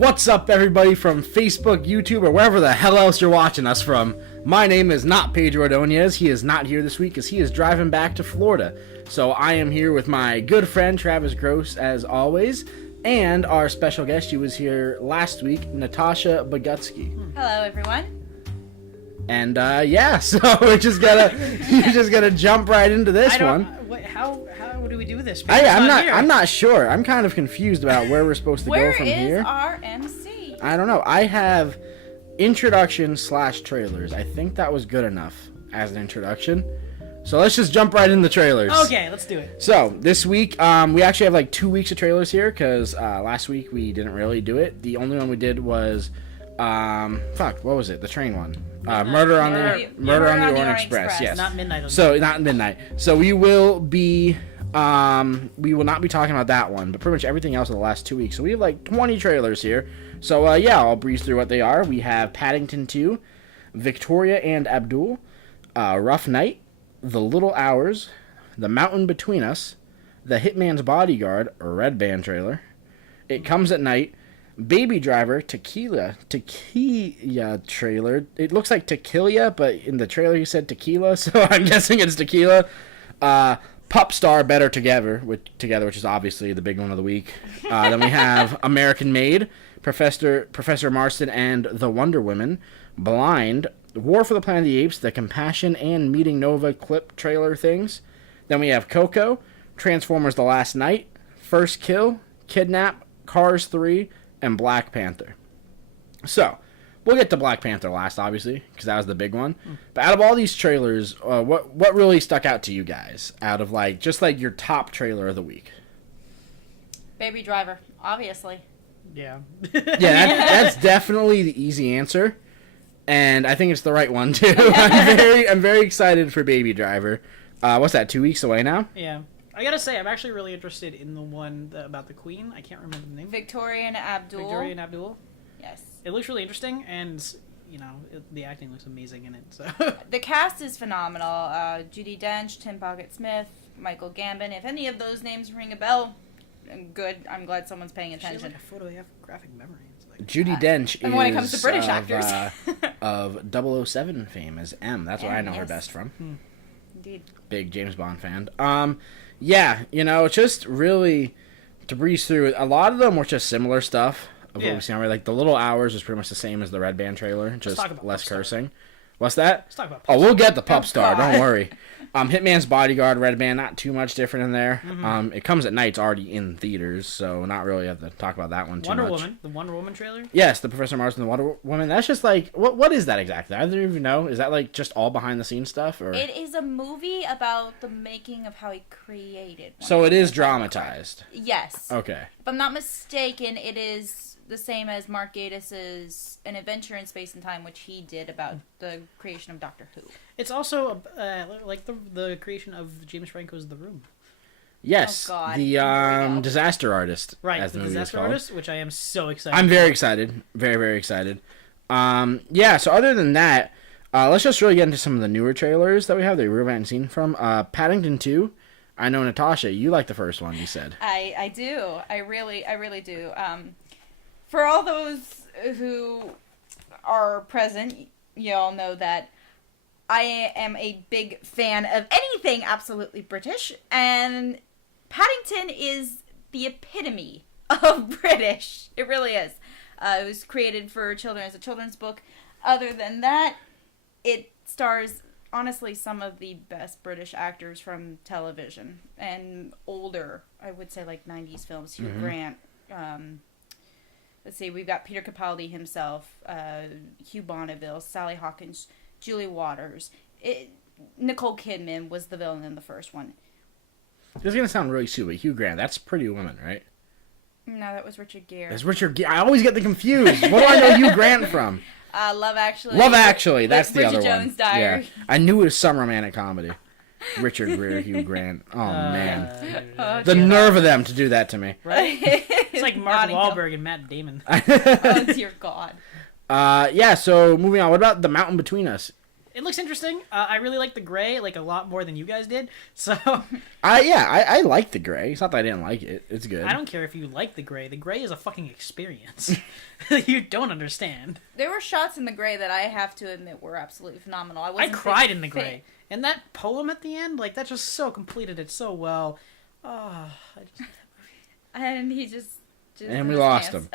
What's up, everybody from Facebook, YouTube, or wherever the hell else you're watching us from? My name is not Pedro Ordonez. He is not here this week as he is driving back to Florida. So I am here with my good friend Travis Gross, as always, and our special guest. She was here last week, Natasha Bogutsky. Hello, everyone. And so we're just gonna jump right into this one. How do we do this? I'm not sure. I'm kind of confused about where we're supposed to go from here. Where is our MC? I don't know. I have introduction/trailers. I think that was good enough as an introduction. So let's just jump right in the trailers. Okay, let's do it. So this week, we actually have like 2 weeks of trailers here because last week we didn't really do it. The only one we did was, what was it? The train one. Murder on the Orient Express. Yes. Not Midnight. Not Midnight. So we will not be talking about that one, but pretty much everything else in the last 2 weeks. So we have like 20 trailers here. So I'll breeze through what they are. We have Paddington 2, Victoria and Abdul, Rough Night, The Little Hours, The Mountain Between Us, The Hitman's Bodyguard, a Red Band trailer, It Comes at Night, Baby Driver, Tequila trailer. It looks like Tequila, but in the trailer he said tequila, so I'm guessing it's tequila. Pup Star, Better Together, which is obviously the big one of the week. Then we have American Made, Professor Marston and the Wonder Women, Blind, War for the Planet of the Apes, the Compassion and Meeting Nova clip trailer things. Then we have Coco, Transformers The Last Night, First Kill, Kidnap, Cars 3, and Black Panther. So, we'll get to Black Panther last, obviously, because that was the big one. But out of all these trailers, what really stuck out to you guys? Out of your top trailer of the week? Baby Driver, obviously. Yeah. That's definitely the easy answer, and I think it's the right one too. I'm very excited for Baby Driver. What's that? 2 weeks away now? Yeah. I gotta say, I'm actually really interested in the one about the Queen. I can't remember the name. Victoria and Abdul. Yes. It looks really interesting, and the acting looks amazing in it. So the cast is phenomenal. Judi Dench, Tim Pocket-Smith, Michael Gambon. If any of those names ring a bell, good. I'm glad someone's paying attention. She has like a photographic memory. Judi Dench is when it comes to British actors of 007 fame as M. That's where I know her best from. Indeed. Big James Bond fan. Just really to breeze through it. A lot of them were just similar stuff of what we've seen already. Like The Little Hours is pretty much the same as the Red Band trailer, just less cursing. What's that? Let's talk about Pup Star. We'll get the Pup Star. Don't worry. Hitman's Bodyguard, Red Band, not too much different in there. Mm-hmm. It Comes at Night. It's already in theaters, so not really have to talk about that one too much. The Wonder Woman trailer? Yes, the Professor Marston, the Wonder Woman. That's just like, what is that exactly? I don't even know. Is that like just all behind the scenes stuff? Or it is a movie about the making of how he created Wonder So it is dramatized? Yes. Okay. If I'm not mistaken, it is the same as Mark Gatiss' An Adventure in Space and Time, which he did about the creation of Doctor Who. It's also like the creation of James Franco's The Room. Yes, the disaster artist. Right, as the movie disaster artist, which I am so excited. I'm very excited, very very excited. So other than that, let's just really get into some of the newer trailers that we have that we haven't seen from Paddington 2. I know, Natasha, you like the first one. You said I do. I really do. For all those who are present, you all know that I am a big fan of anything absolutely British, and Paddington is the epitome of British. It really is. It was created for children as a children's book. Other than that, it stars, honestly, some of the best British actors from television and older, I would say, like 90s films. Hugh Grant, let's see, we've got Peter Capaldi himself, Hugh Bonneville, Sally Hawkins, Julie Waters. Nicole Kidman was the villain in the first one. This is going to sound really stupid. Hugh Grant, that's Pretty Woman, right? No, that was Richard Gere. That's Richard Gere. I always get them confused. What do I know Hugh Grant from? Love Actually. Love Actually, that's the other Bridget one. Jones' Diary. Yeah. I knew it was some romantic comedy. Richard Gere, Hugh Grant. Oh, man. The nerve of them to do that to me. Right? It's like Mark Wahlberg and Matt Damon. Oh, dear God. So moving on. What about The Mountain Between Us? It looks interesting. I really like the gray, like a lot more than you guys did. So I like the gray. It's not that I didn't like it. It's good. I don't care if you like the gray. The gray is a fucking experience. You don't understand. There were shots in the gray that I have to admit were absolutely phenomenal. I cried in the gray. And that poem at the end, like, that just so completed it so well. Oh, And he just and we lost him.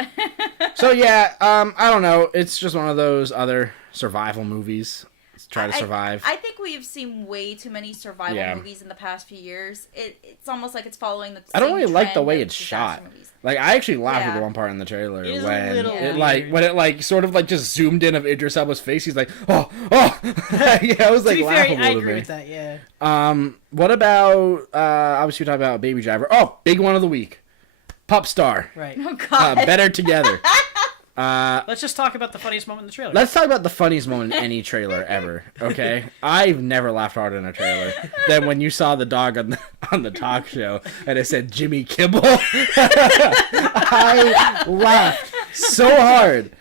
So yeah, I don't know. It's just one of those other survival movies. Try to survive. I think we've seen way too many survival movies in the past few years. It's almost like it's following the I don't same really like the trend way of it's disaster shot. movies. Like, I actually laughed at the one part in the trailer It is a when little when it like sort of like just zoomed in of Idris Elba's face. He's like, oh. Yeah, it was like to be fair, laughable I to agree me. with that, yeah. What about obviously we talked about Baby Driver. Oh, big one of the week. Pup Star. Right. Oh god. Better Together. Let's just talk about the funniest moment in the trailer. Let's talk about the funniest moment in any trailer ever, okay? I've never laughed harder in a trailer than when you saw the dog on the talk show and it said Jimmy Kimmel. I laughed so hard.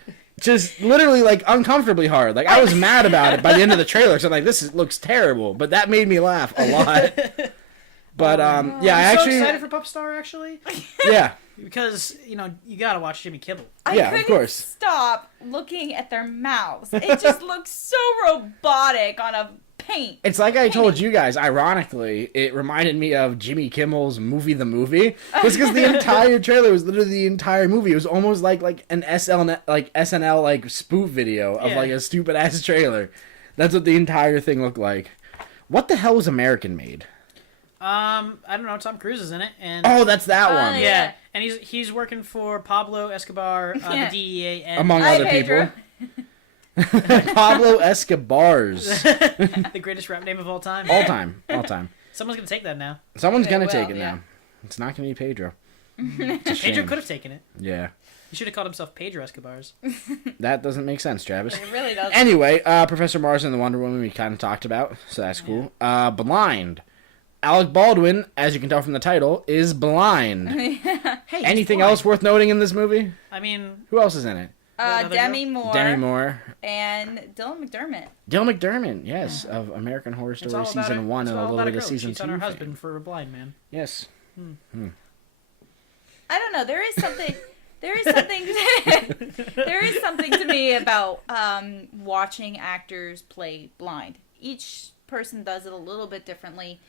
Just literally, like, uncomfortably hard. Like, I was mad about it by the end of the trailer, so I'm like, looks terrible. But that made me laugh a lot. But, yeah, I I'm so actually... excited for Pup Star, actually. Yeah. Because, you gotta watch Jimmy Kimmel. I Yeah, of couldn't course. stop looking at their mouths. It just looks so robotic on a paint. It's like I told you guys, ironically, it reminded me of Jimmy Kimmel's movie, The Movie. Just because the entire trailer was literally the entire movie. It was almost like an SNL like spoof video of like a stupid ass trailer. That's what the entire thing looked like. What the hell was American Made? I don't know. Tom Cruise is in it, and Oh, that's that one. yeah, and he's working for Pablo Escobar, the DEA, and Among Hi, other Pedro. people. Pablo Escobar's. the greatest rap name of all time. All time. Someone's gonna take that now. Someone's They gonna will, take it yeah. now. It's not gonna be Pedro. It's a Pedro shame. could have taken it. Yeah. He should have called himself Pedro Escobar's. That doesn't make sense, Travis. It really does. Anyway, Professor Mars and the Wonder Woman we kind of talked about, so that's cool. Blind. Alec Baldwin, as you can tell from the title, is blind. Hey, Anything he's blind. else worth noting in this movie? I mean, Who else is in it? Another Demi Moore. Demi Moore. And Dylan McDermott. Dylan McDermott, yes, of American Horror it's Story all about Season 1 it's and a all little about bit of girl. Season Cheats 2. on her fame. husband for a blind man. Yes. I don't know. There is something. There is something to me about watching actors play blind. Each person does it a little bit differently,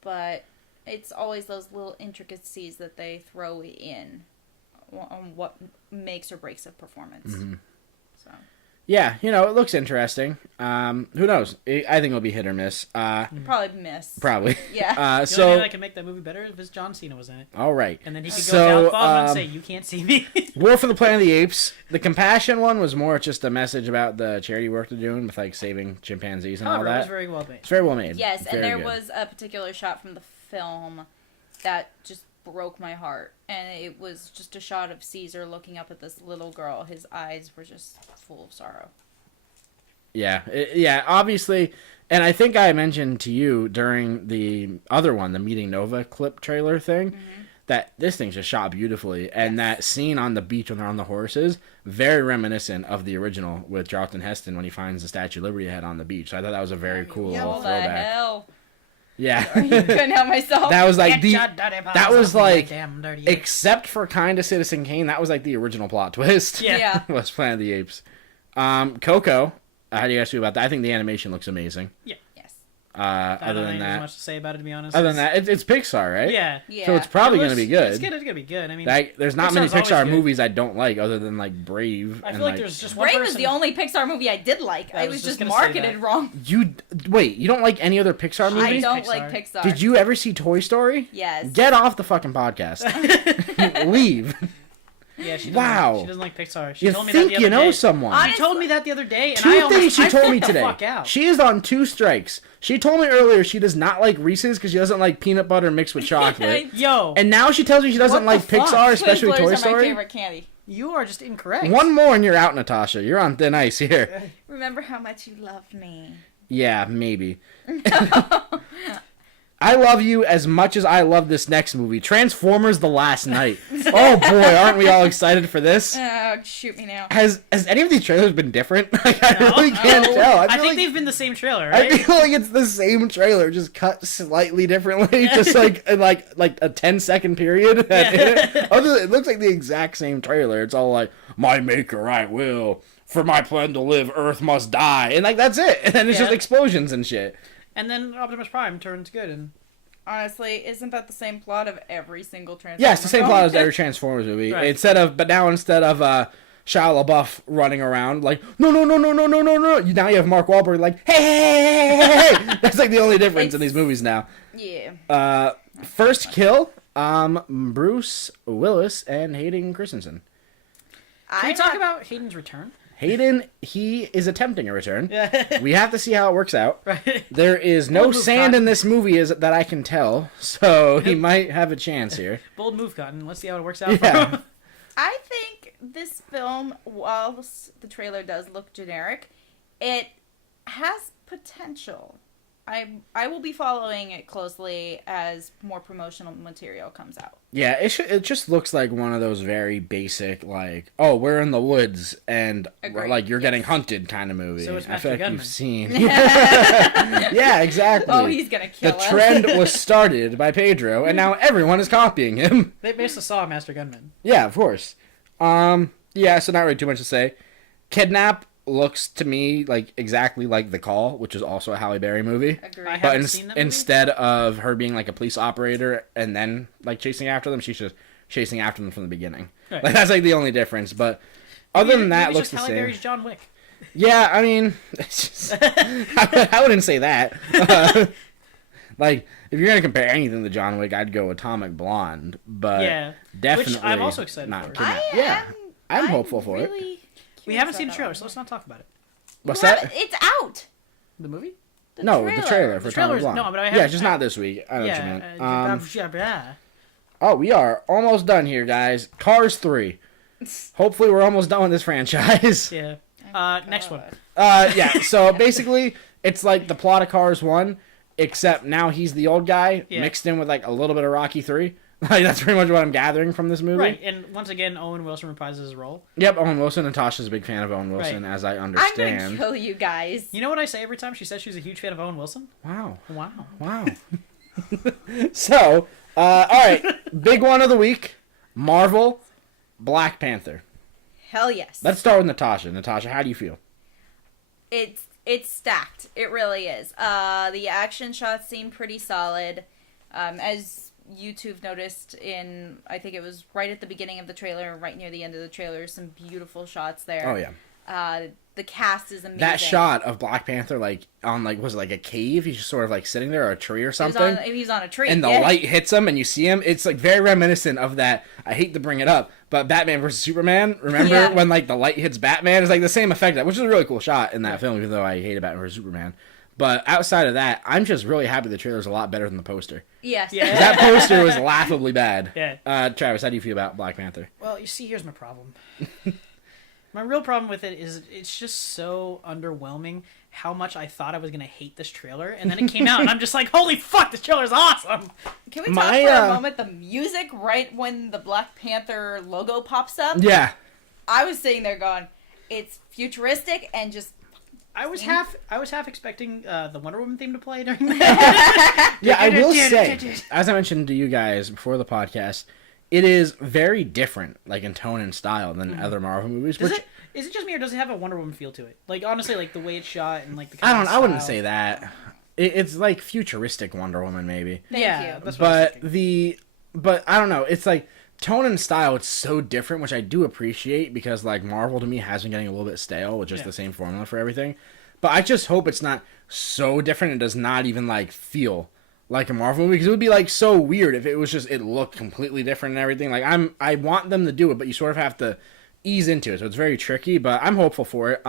but it's always those little intricacies that they throw in on what makes or breaks a performance. Mm-hmm. So. Yeah, it looks interesting. Who knows? I think it'll be hit or miss. Probably miss. Probably. Yeah. The only So, thing that could make that movie better is John Cena was in it, all right. and then he could go So, down Bob and say, "You can't see me." War for the Planet of the Apes. The Compassion one was more just a message about the charity work they're doing with like saving chimpanzees and all However, it that. was very well made. It's very well made. Yes, Very and there good. was a particular shot from the film that just broke my heart. And it was just a shot of Caesar looking up at this little girl. His eyes were just full of sorrow. Yeah, obviously, and I think I mentioned to you during the other one, the Meeting Nova clip trailer thing, that this thing's just shot beautifully, and that scene on the beach when they're on the horses, very reminiscent of the original with Charlton Heston when he finds the Statue of Liberty head on the beach. So I thought that was a very cool little What the throwback. hell? Yeah, Couldn't help myself. that was like Get your dirty paws that was off me, like, damn dirty ape. except for kind of Citizen Kane, that was like the original plot twist. Yeah. was Planet of the Apes. Coco. How do you guys feel about that? I think the animation looks amazing. Yes. I Other don't than think there's that, much to say about it, to be honest. other than that, it's Pixar, right? Yeah. Yeah. So it's probably going to be good. It's gonna be good. I mean, There's not many Pixar's always Pixar good. movies I don't like, other than like Brave. I and feel like there's just one Brave was person. the only Pixar movie I did like. I It was was just just gonna say marketed that. wrong. You wait. You don't like any other Pixar I movies? don't Pixar. like Pixar. Did you ever see Toy Story? Yes. Get off the fucking podcast. Leave. Yeah, she doesn't Wow. Like, she doesn't like Pixar. She You told me that think the other you know day. someone? She told me that the other day, and Two I almost things she I told me flipped today. The fuck out. She is on 2 strikes. She told me earlier she does not like Reese's because she doesn't like peanut butter mixed with chocolate. Yo, And now she tells me she doesn't What like the fuck? Pixar, especially Twizzlers Toy are my Story. favorite candy. you are just incorrect. One more and you're out, Natasha. You're on thin ice here. Remember how much you loved me. Yeah, maybe. I love you as much as I love this next movie, Transformers: The Last Night. Oh boy, aren't we all excited for this? Shoot me now. Has any of these trailers been different? Like, I really can't tell. I think they've been the same trailer, right? I feel like it's the same trailer, just cut slightly differently, just like in like a 10-second period. It looks like the exact same trailer. It's all like, my maker, I will. For my plan to live, Earth must die. And like, that's it. And then it's just explosions and shit. And then Optimus Prime turns good. And honestly, isn't that the same plot of every single Transformers? Yeah, it's the same plot as every Transformers movie. Right. But now instead of Shia LaBeouf running around like, no. Now you have Mark Wahlberg like, hey. That's like the only difference in these movies now. Yeah. First kill, Bruce Willis and Hayden Christensen. can we talk about Hayden's return? Hayden, he is attempting a return. Yeah. We have to see how it works out. Right. There is no Bold move, sand Cotton. in this movie that I can tell, so he might have a chance here. Bold move, Cotton. Let's see how it works out. Yeah. For him. I think this film, whilst the trailer does look generic, it has potential. I will be following it closely as more promotional material comes out. Yeah, it just looks like one of those very basic, like, oh, we're in the woods and Agreed. You're getting hunted kind of movie. So it's I feel Master like Gunman. you've seen. Yeah, exactly. Oh, he's gonna kill The us. trend was started by Pedro, and now everyone is copying him. They basically saw Master Gunman. Yeah, of course. Yeah, so not really too much to say. Kidnap looks to me like exactly like The Call, which is also a Halle Berry movie. Agreed. I But haven't seen that movie. instead of her being like a police operator and then like chasing after them, she's just chasing after them from the beginning. Right. Like that's like the only difference. But other than that, it Maybe looks it's the just Halle same. Berry's John Wick. Yeah, I mean, it's just, I wouldn't say that. Like if you're gonna compare anything to John Wick, I'd go Atomic Blonde. But Yeah. definitely, Which I'm also excited not for. Kidnap. I Yeah, am. I'm hopeful for it. really We curious haven't seen the about trailer, that so one. let's not talk about it. What's You that? haven't- It's out. The movie? The The trailer for The trailer's- Atomic Blonde. no, but I yeah, haven't- just not this week. I know what you meant. Yeah. Oh, we are almost done here, guys. Cars 3. Hopefully, we're almost done with this franchise. Yeah. Next one. Yeah, so basically, it's like the plot of Cars 1, except now he's the old guy, Yeah. mixed in with like a little bit of Rocky 3. Like, that's pretty much what I'm gathering from this movie. Right, and once again, Owen Wilson reprises his role. Yep, Owen Wilson. Natasha's a big fan of Owen Wilson, Right. as I I'm understand. gonna kill you guys. You know what I say every time she says she's a huge fan of Owen Wilson? Wow. Wow. So, all right, big one of the week, Marvel, Black Panther. Hell yes. Let's start with Natasha. Natasha, how do you feel? It's stacked. It really is. The action shots seem pretty solid. As you two have noticed I think it was right at the beginning of the trailer, right near the end of the trailer, some beautiful shots there. Oh, yeah. The cast is amazing. That shot of Black Panther, like, on, like, was it like a cave? He's just sort of, like, sitting there, or a tree or something. He's on a tree. And the light hits him, and you see him. It's, like, very reminiscent of that. I hate to bring it up, but Batman vs. Superman. Remember Yeah. when, like, the light hits Batman? It's, like, the same effect, which is a really cool shot in that film, even though I hated Batman vs. Superman. But outside of that, I'm just really happy the trailer's a lot better than the poster. Yes. Yeah. That poster was laughably bad. Yeah. Travis, how do you feel about Black Panther? Well, you see, here's my problem. My real problem with it is it's just so underwhelming how much I thought I was going to hate this trailer. And then it came out, and I'm just like, holy fuck, this trailer's awesome! Can we talk for a moment? The music right when the Black Panther logo pops up. Yeah. I was sitting there going, it's futuristic and just. I was half expecting the Wonder Woman theme to play during that. Yeah, I will say, as I mentioned to you guys before the podcast, it is very different, like in tone and style, than other Marvel movies. Is it just me, or does it have a Wonder Woman feel to it? Like, honestly, like the way it's shot and like the I kind of I wouldn't style. say that. It's like futuristic Wonder Woman, maybe. Thank Yeah, you. that's what I was But thinking. but I don't know. It's like tone and style. It's so different, which I do appreciate because like Marvel to me has been getting a little bit stale with just the same formula for everything. But I just hope it's not so different. It does not even like feel like a Marvel movie, because it would be like so weird if it was just it looked completely different and everything. Like I want them to do it, but you sort of have to ease into it, so it's very tricky. But I'm hopeful for it.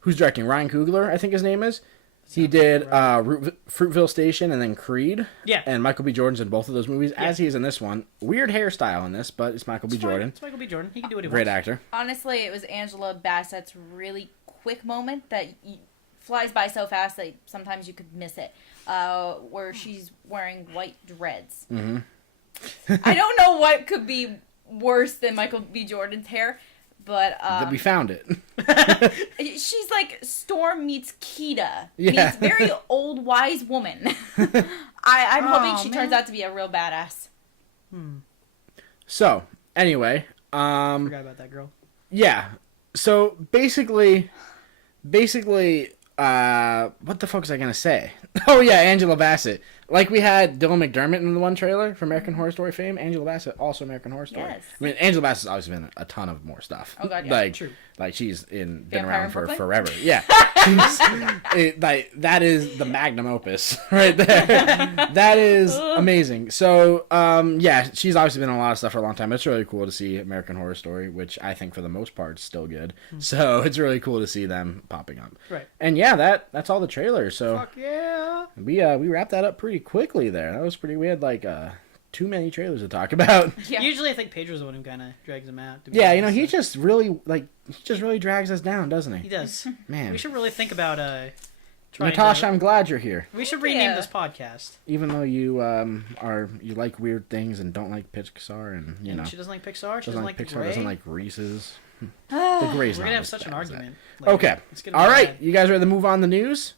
Who's directing? Ryan Coogler, I think his name is. He did Fruitville Station and then Creed. Yeah. And Michael B. Jordan's in both of those movies, as he is in this one. Weird hairstyle in this, but it's Michael B. Jordan. It's Michael B. Jordan. He can do what he Great wants. actor. Honestly, it was Angela Bassett's really quick moment that flies by so fast that sometimes you could miss it. Where she's wearing white dreads. Mm-hmm. I don't know what could be worse than Michael B. Jordan's hair, but We found it. she's like Storm meets Kita Yeah. meets very old wise woman. I'm hoping she turns man. out to be a real badass. So, anyway, Forgot about that girl. yeah. So basically, what the fuck was I gonna say? Oh yeah, Angela Bassett. Like we had Dylan McDermott in the one trailer for American Horror Story fame. Angela Bassett, also American Horror Story. Yes. I mean, Angela Bassett's obviously been in a ton of more stuff. Oh, God, yeah. Like, True. like she's been Vampire around in for Brooklyn? forever. Yeah. Like that is the magnum opus right there. That is amazing. So, yeah, she's obviously been in a lot of stuff for a long time. It's really cool to see American Horror Story, which I think for the most part is still good. So it's really cool to see them popping up. Right. And yeah, that's all the trailers. So Fuck yeah. we wrapped that up pretty quickly there. That was pretty. We had like too many trailers to talk about. Yeah. Usually I think Pedro's the one who kind of drags them out. to be Yeah, you know, honest, he so- just really drags us down, doesn't He he? does. Man, We should really think about trying Natasha, to... I'm glad you're here. We should rename Yeah. this podcast. Even though you you like weird things and don't like Pixar and you And know she doesn't like Pixar. She doesn't doesn't like like Pixar, Gray. doesn't like Reese's. The Oh, Gray's We're not gonna have as such an bad as that. argument. later. Okay, It's gonna be all right, bad. you guys ready to move on to news?